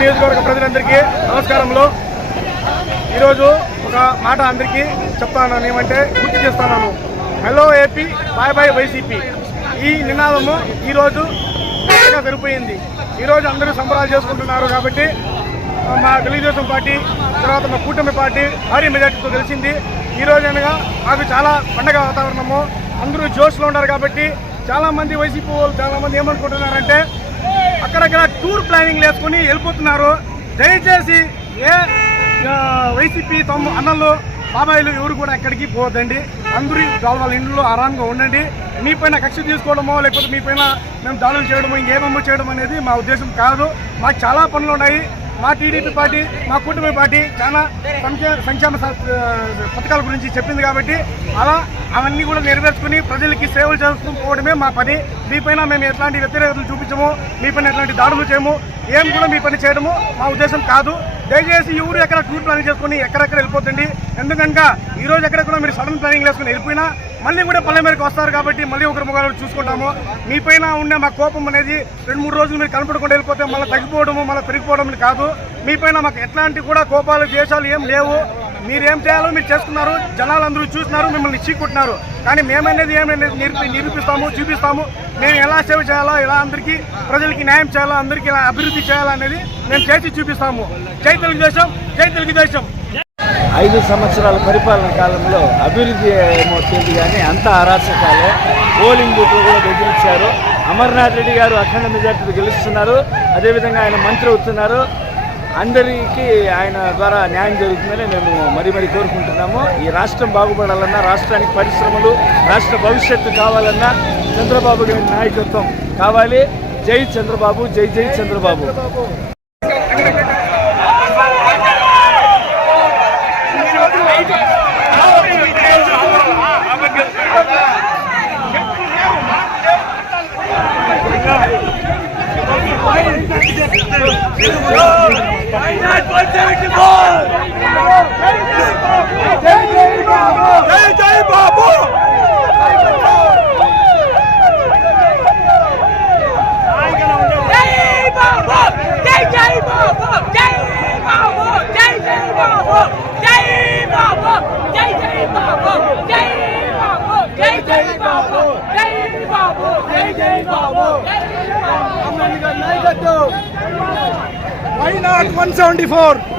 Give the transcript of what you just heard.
నియోజకవర్గ ప్రజలందరికీ నమస్కారంలో ఈరోజు ఒక మాట అందరికీ చెప్తాను, ఏమంటే గుర్తు చేస్తున్నాను. Hello AP, bye bye YCP. ఈ నినాదము ఈరోజు సరిపోయింది. ఈరోజు అందరూ సంబరాలు చేసుకుంటున్నారు కాబట్టి మా తెలుగుదేశం పార్టీ తర్వాత మా కూటమి పార్టీ భారీ మెజార్టీతో గెలిచింది. ఈరోజు అనగా మాకు చాలా పండగ వాతావరణము, అందరూ జోష్లో ఉన్నారు కాబట్టి చాలామంది వైసీపీ వాళ్ళు చాలామంది ఏమనుకుంటున్నారంటే అక్కడక్కడ టూర్ ప్లానింగ్ వేసుకుని వెళ్ళిపోతున్నారు. దయచేసి ఏ వైసీపీ అన్నలు బాబాయిలు ఎవరు కూడా ఎక్కడికి పోవద్దండి. అందరూ వాళ్ళ ఇంట్లో ఆరాంగా ఉండండి. మీ పైన కక్ష తీసుకోవడమో లేకపోతే మీ పైన మేము దాడులు చేయడమో ఇంకేమో చేయడం అనేది మా ఉద్దేశం కాదు. మాకు చాలా పనులు ఉన్నాయి. మా టీడీపీ పార్టీ, మా కూటమి పార్టీ చాలా సంక్షేమ పథకాల గురించి చెప్పింది కాబట్టి అవన్నీ కూడా నెరవేర్చుకుని ప్రజలకి సేవలు చేస్తూ పోవడమే మా పని. మీపైన మేము ఎట్లాంటి వ్యతిరేకతలు చూపించము, మీ పైన ఎట్లాంటి దాడులు చేయము, ఏం కూడా మీ పని చేయడము మా ఉద్దేశం కాదు. దయచేసి ఎవరు ఎక్కడ టూర్ ప్లానింగ్ చేసుకుని ఎక్కడెక్కడ వెళ్ళిపోతుంది. ఎందుకంటే ఈరోజు ఎక్కడెక్కడ మీరు సడన్ ప్లానింగ్ వేసుకుని వెళ్ళిపోయినా మళ్ళీ కూడా పల్లె మేరకు వస్తారు కాబట్టి మళ్ళీ ఒకరి ముఖాలు చూసుకుంటాము. మీ పైన ఉండే మా కోపం అనేది 2-3 రోజులు మీరు కనపడకుండా వెళ్ళిపోతే మళ్ళీ తగ్గిపోవడము మళ్ళీ పెరిగిపోవడం కాదు. మీ పైన మాకు ఎట్లాంటి కూడా కోపాలు ద్వేషాలు ఏం లేవు. మీరేం చేయాలో మీరు చేసుకున్నారు, జనాలందరూ చూస్తున్నారు, మిమ్మల్ని చీకుంటున్నారు. కానీ మేమనేది ఏమనేది నిరూపిస్తాము, చూపిస్తాము. మేము ఎలా సేవ చేయాలో, ఎలా అందరికీ ప్రజలకి న్యాయం చేయాలో, అందరికీ ఎలా అభివృద్ధి చేయాలనేది మేము చేసి చూపిస్తాము. జై తెలుగుదేశం, జై తెలుగుదేశం. 5 సంవత్సరాల పరిపాలన కాలంలో అభివృద్ధి ఏమో తెలియదు కానీ అంతా అరాచకాలే. పోలింగ్ బూత్లు కూడా బెదిరించారు. అమర్నాథ్ రెడ్డి గారు అఖండ మెజార్టీతో గెలుస్తున్నారు. అదేవిధంగా ఆయన మంత్రి అవుతున్నారు. అందరికీ ఆయన ద్వారా న్యాయం జరుగుతుందని మేము మరీ కోరుకుంటున్నాము. ఈ రాష్ట్రం బాగుపడాలన్నా, రాష్ట్రానికి పరిశ్రమలు, రాష్ట్ర భవిష్యత్తు కావాలన్నా చంద్రబాబు గారి నాయకత్వం కావాలి. జై చంద్రబాబు, జై జై చంద్రబాబు. జై బాబు. Why not 174?